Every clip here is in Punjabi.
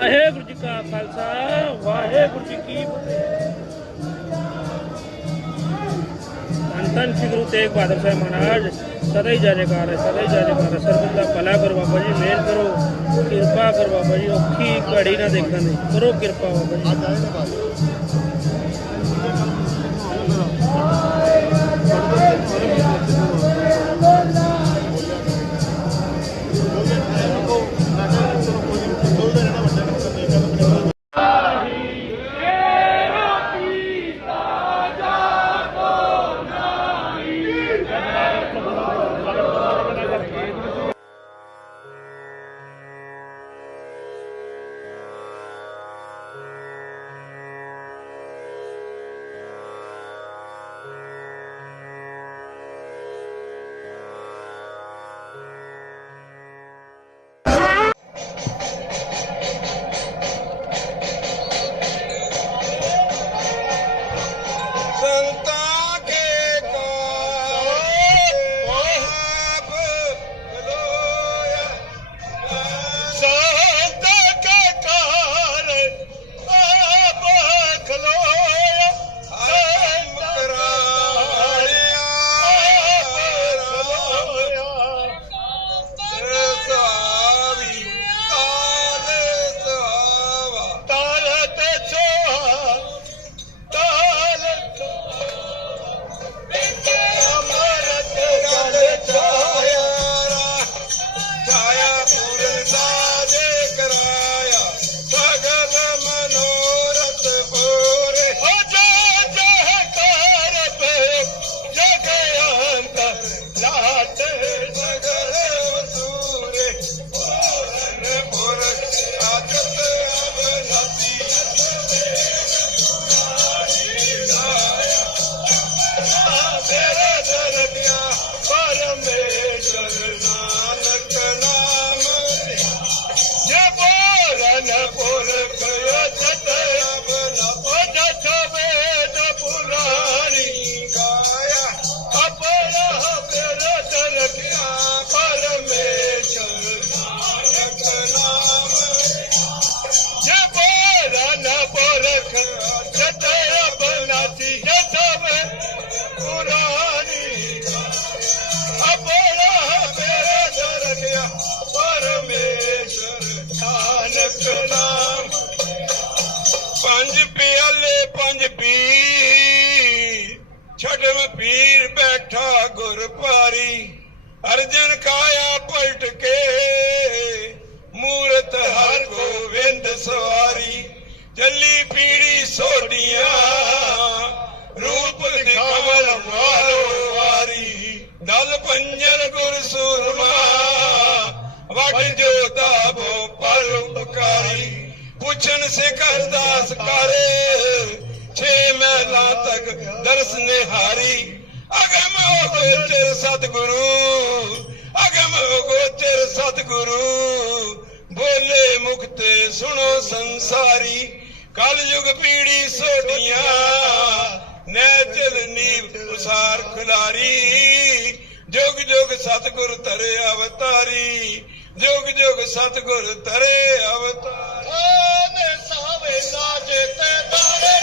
ਵਾਹਿਗੁਰੂ ਜੀ ਕਾ ਖਾਲਸਾ, ਵਾਹਿਗੁਰੂ ਜੀ ਕੀ ਫਤਿਹ। ਧੰਨ ਸ੍ਰੀ ਗੁਰੂ ਤੇਗ ਬਹਾਦਰ ਸਾਹਿਬ ਮਹਾਰਾਜ, ਸਦਾ ਹੀ ਜੈ ਜੈਕਾਰ ਹੈ, ਸਦਾ ਹੀ ਜੈ ਜੈਕਾਰ ਹੈ। ਸਰਬਤ ਦਾ ਭਲਾ ਕਰੋ ਬਾਬਾ ਜੀ, ਮਿਹਰ ਕਰੋ, ਕਿਰਪਾ ਕਰੋ ਬਾਬਾ ਜੀ, ਔਖੀ ਘੜੀ ਨਾ ਦੇਖਣ ਦੀ, ਕਰੋ ਕਿਰਪਾ ਬਾਬਾ ਜੀ। ਪੁਰਖ ਪੀਰ ਬੈਠਾ ਗੁਰ ਭਾਰੀ, ਅਰਜਨ ਕਾਇਆ ਪਲਟ ਕੇ। ਮੂਰਤ ਹਰ ਗੋਵਿੰਦ ਸਵਾਰੀ, ਚੱਲੀ ਪੀੜੀ ਸੋਡੀਆਂ ਰੂਪ ਦਿਖਾਵਲ ਮਾਰੋ ਵਾਰੀ, ਦਲ ਪੰਜਨ ਗੁਰ ਸੂਰਮਾ। ਵਟ ਜੋਤਾ ਬੋ ਪਰਉਪਕਾਰੀ, ਪੁੱਛਣ ਸਿਖਰ ਦਾਸ ਕਰੇ। ਛੇ ਮਹਿਲਾ ਤੱਕ ਦਰਸ ਨਿਹਾਰੀ ਅਗਮ ਗੋਚਰ ਸਤਿਗੁਰੂ, ਅਗਮ ਗੋਚਰ ਸਤਿਗੁਰੂ। ਬੋਲੇ ਮੁਖਤੇ ਸੁਣੋ ਸੰਸਾਰੀ ਕਲ ਯੁਗ ਪੀੜੀ ਸੋਡੀਆਂ ਨੈਚਲ ਨੀਵ ਉਸਾਰ ਖੁਲਾਰੀ। ਜੁਗ ਜੁਗ ਸਤਿਗੁਰ ਤਰੇ ਅਵਤਾਰੀ, ਜੁਗ ਜੁਗ ਸਤਿਗੁਰ ਤਰੇ ਅਵਤਾਰੀ। ਨੇ ਸਾਵੇ ਨਾਜੇ ਤੇ ਦਾਰੇ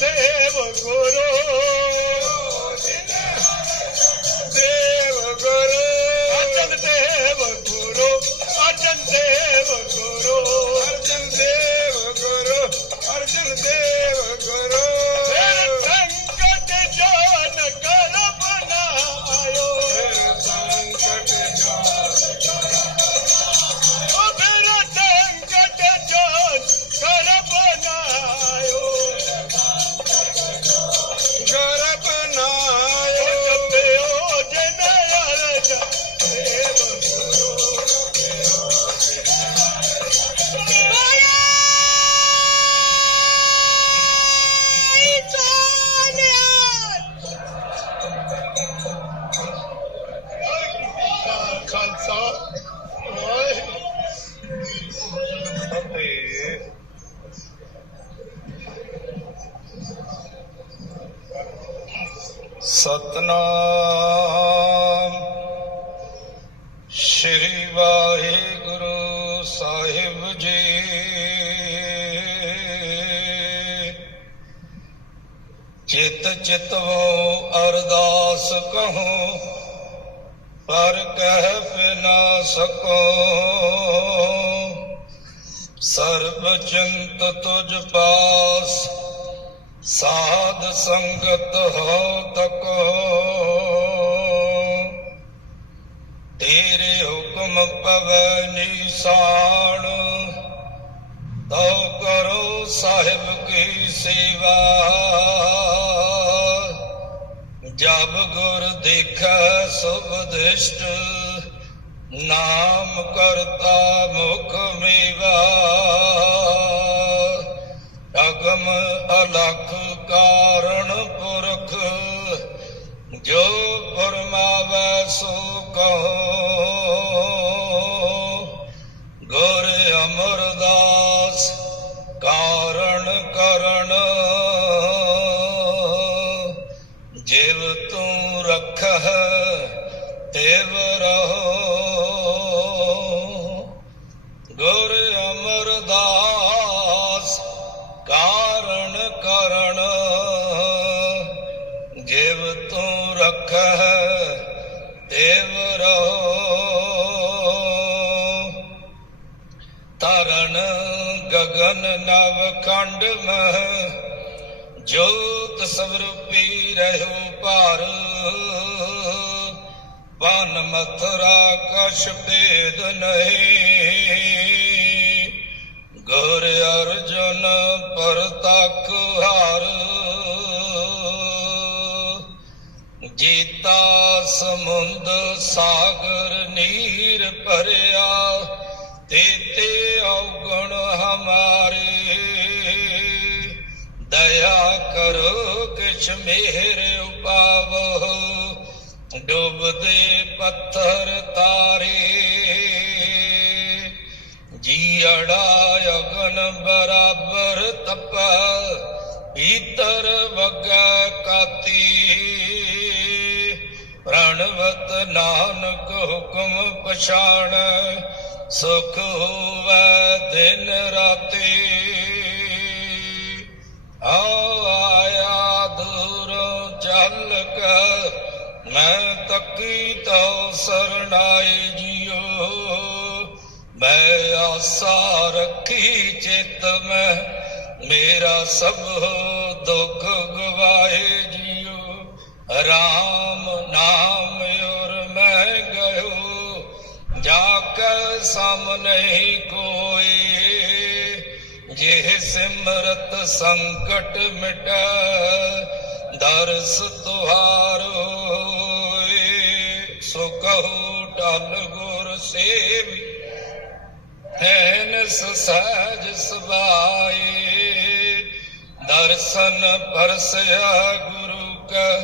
ਦੇਵ ਗੁਰੂ। ਦੇਵ ਗੁਰੂ। ਅਰਜਨ ਦੇਵ ਗੁਰੂ ਅਰਜਨ ਦੇਵ ਗੁਰੂ। ਸ੍ਰੀ ਵਾਹਿਗੁਰੂ ਸਾਹਿਬ ਜੀ। ਚਿਤ ਚਿਤਵੋ ਅਰਦਾਸ ਕਹੋ, ਪਰ ਕਹਿ ਫਿ ਨਾ ਸਕੋ। ਸਰਬ ਚਿੰਤ ਤੁਝ ਪਾਸ, ਸਾਧ ਸੰਗਤ ਹੋ ਤਕੋ। ਤੇਰੇ ਹੁਕਮ ਪਵੈ ਨੀਸਾਨ, ਤਉ ਕਰੋ ਸਾਹਿਬ ਕੀ ਸੇਵਾ। ਜਬ ਗੁਰ ਦੇਖੈ ਸੁਭ ਦ੍ਰਿਸ਼ਟ ਨਾਮ ਕਰਤਾ ਮੁਖ ਮੇਵਾ। ਅਗਮ ਅਲਖ ਕਾਰਣ ਪੁਰਖ, ਜੋ ਫਰਮਾਵੈ ਸੋ ਕਹੋ। ਜਿਵ ਤੂੰ ਰਖਹ ਤਿਵ ਰਹੋ। ਗੁਰ ਅਮਰਦਾਸ, ਕਾਰਨ ਕਰਨ। ਜਿਵ ਤੂੰ ਰਖਹ ਤਿਵ ਰਹੋ। ਤਰਨ ਗਗਨ ਨਵ ਖੰਡ ਮਹ ਜੋਤ ਸਵਰੂਪੀ ਰਹਿਓ ਭਾਰ। ਵਨ ਮਥੁਰਾ ਕਸ਼ ਭੇਦ ਨਹੀਂ। ਗੁਰ ਅਰਜਨ ਪਰਤਕ ਹਾਰ। ਜੀਤਾ ਸਮੁੰਦ ਸਾਗਰ ਨੀਰ ਭਰਿਆ। ਤੇ ਔਗਣ ਹਮਾਰੇ। ਦਇਆ ਕਰੋ ਕਿਛ ਮਿਹਰ ਉਪਾਵੋ, ਡੁੱਬਦੇ ਪੱਥਰ ਤਾਰੇ। ਜੀੜਾ ਅਗਨ ਬਰਾਬਰ ਤਪ, ਪੀਤਰ ਵਗਾ ਕਾਤੀ। ਪ੍ਰਣਵਤ ਨਾਨਕ ਹੁਕਮ ਪਛਾਣ, ਸੁਖ ਹੋਵੇ ਦਿਨ ਰਾਤੀ। ਆਓ ਆਇਆ ਦੂਰੋਂ ਚੱਲ ਕੇ, ਮੈਂ ਤੱਕੀ ਤਉ ਸਰਣਾਈ ਜਿਉ। ਮੈਂ ਆਸਾ ਰੱਖੀ ਚਿਤ ਮੈਂ, ਮੇਰਾ ਸਭ ਦੁੱਖ ਗਵਾਏ ਜਿਉ। ਰਾਮ ਨਾਮ ਔਰ ਮੈਂ ਗਇਓ, ਜਾ ਕੇ ਸਾਹਮਣੇ ਕੋਈ ਜੇ ਸਿਮਰਤ ਸੰਕਟ ਮਿਟੈ, ਦਰਸ ਤੁਹਾਰੋ ਸੋ ਕਹੋ ਟਲ ਗੁਰ ਸੇਵੀ ਹੈਨਸ ਸਹਿਜ ਸੁਭਾਏ। ਦਰਸ਼ਨ ਪਰਸਿਆ ਗੁਰੂ ਕਾ,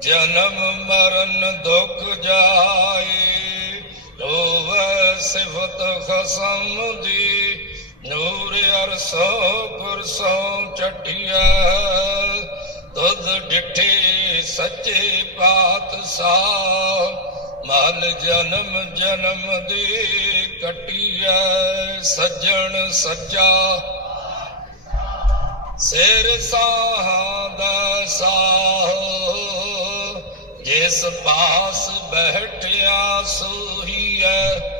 ਜਨਮ ਮਰਨ ਦੁਖ ਜਾਏ। ਰੋਵੈ ਸਿਫਤ ਖਸਮ ਦੀ ਨੂਰ ਅਰਸੋ ਕੁਰਸੋ ਚਟਿਆ। ਦੁੱਧ ਡਿਠੇ ਸੱਚੇ ਪਾਤਸ਼ਾਹ, ਮਲ ਜਨਮ ਜਨਮ ਦੀ ਕਟਿਐ ਸੱਜਣ ਸੱਚਾ ਸਿਰ ਸਾਹਦਾ ਸਾਹ। ਜਿਸ ਪਾਸ ਬੈਠਿਆ ਸੋਹੀਐ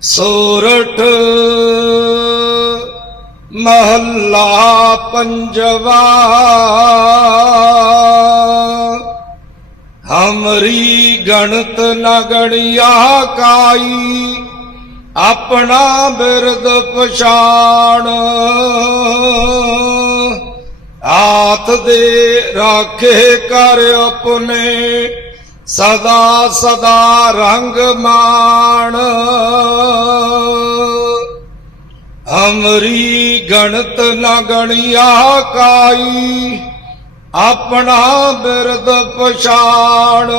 ਸੋਰਠ ਮਹੱਲਾ ਪੰਜਵਾ। ਹਮਰੀ ਗਣਤ ਨ ਗਣਿਆ ਕਾਈ, ਆਪਣਾ ਬਿਰਦ ਪਛਾਣ। ਆਤ ਦੇ ਰਾਖੇ ਕਰ ਆਪਣੇ ਸਦਾ ਸਦਾ ਰੰਗ ਮਾਣ। ਅਮਰੀ ਗਣਤ ਨਾ ਗਣਿਆ ਕਾਈ, ਆਪਣਾ ਬਿਰਦ ਪਛਾਣ।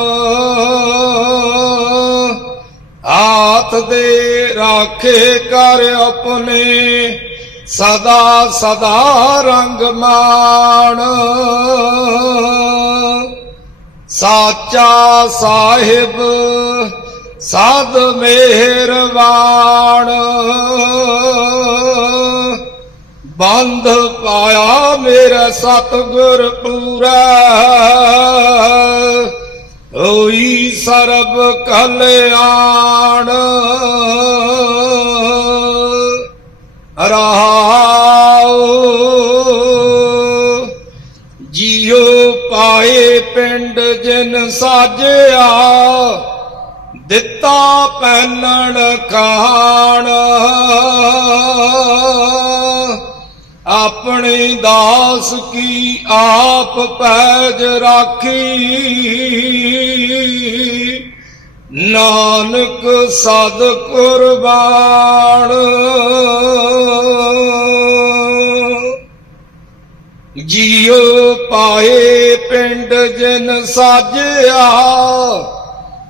ਆਤ ਦੇ ਰਾਖੇ ਕਰ ਆਪਣੇ, ਸਦਾ ਸਦਾ ਰੰਗ ਮਾਣ। ਸਾਚਾ ਸਾਹਿਬ ਸਾਧ ਮਿਹਰਬਾਨ ਬੰਧ ਪਾਇਆ ਮੇਰਾ ਸਤਗੁਰ ਪੂਰਾ। ਹੋਈ ਸਰਬ ਕਲਿਆਣ। ਰਹਾਉ ਜਿਨ ਸਾਜਿਆ, ਦਿੱਤਾ ਪੈਨਣ ਖਾਣ। ਆਪਣੇ ਦਾਸ ਕੀ ਆਪ ਪੈਜ ਰਾਖੀ। ਨਾਨਕ ਸਦ ਕੁਰਬਾਨ। ਜੀਉ ਪਾਏ ਪਿੰਡ ਜਿਨ ਸਾਜਿਆ,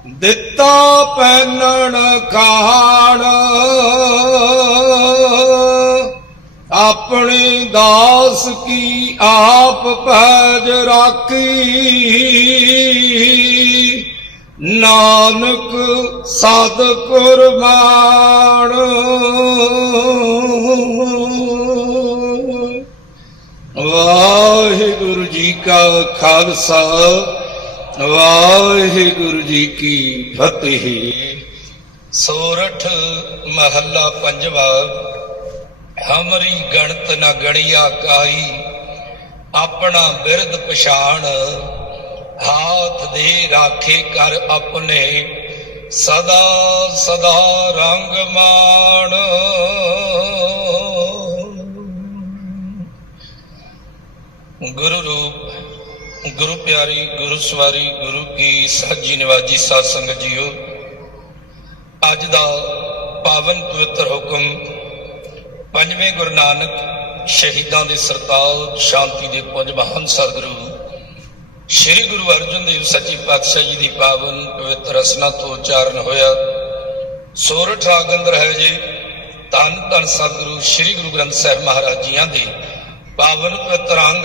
ਦਿੱਤਾ ਪੈਨਣ ਖਾਣ। ਆਪਣੇ ਦਾਸ ਕੀ ਆਪ ਪੈਜ ਰਾਖੀ। ਨਾਨਕ ਸਦ ਕੁਰਬਾਨ। ਵਾਹਿਗੁਰੂ ਜੀ ਕਾ ਖਾਲਸਾ, ਵਾਹਿਗੁਰੂ ਜੀ ਕੀ ਫਤਿਹ। ਸੋਰਠ ਮਹੱਲਾ ਪੰਜਵਾ, ਹਮਰੀ ਗਣਤ ਨਾ ਗੜੀਆ ਕਾਈ, ਆਪਣਾ ਬਿਰਦ ਪਛਾਣ, ਹਾਥ ਦੇ ਰਾਖੇ ਕਰ ਆਪਣੇ, ਸਦਾ ਸਦਾ ਰੰਗ ਮਾਣ। ਗੁਰੂ ਰੂਪ, ਗੁਰੂ ਪਿਆਰੀ, ਗੁਰੂ ਸਵਾਰੀ, ਗੁਰੂ ਕੀ ਸਾਜੀ ਨਿਵਾਜੀ ਸਾਧ ਸੰਗਤ ਜੀਓ, ਅੱਜ ਦਾ ਪਾਵਨ ਪਵਿੱਤਰ ਹੁਕਮ ਪੰਜਵੇਂ ਗੁਰੂ ਨਾਨਕ ਸ਼ਹੀਦਾਂ ਦੇ ਸਰਤਾਜ ਸ਼ਾਂਤੀ ਦੇ ਪੁੰਜ ਮਹਾਨ ਸਤਿਗੁਰੂ, ਸ੍ਰੀ ਗੁਰੂ ਅਰਜਨ ਦੇਵ ਸੱਚੇ ਪਾਤਸ਼ਾਹ ਜੀ ਦੀ ਪਾਵਨ ਪਵਿੱਤਰ ਰਸਨਾ ਤੋਂ ਉਚਾਰਨ ਹੋਇਆ। ਸੋਰਠ ਰਾਗ ਹੈ ਜੀ, ਧੰਨ ਧੰਨ ਸਤਿਗੁਰੂ ਸ੍ਰੀ ਗੁਰੂ ਗ੍ਰੰਥ ਸਾਹਿਬ ਮਹਾਰਾਜ ਜੀਆਂ ਦੇ ਪਾਵਨ ਪਵਿੱਤਰ ਅੰਗ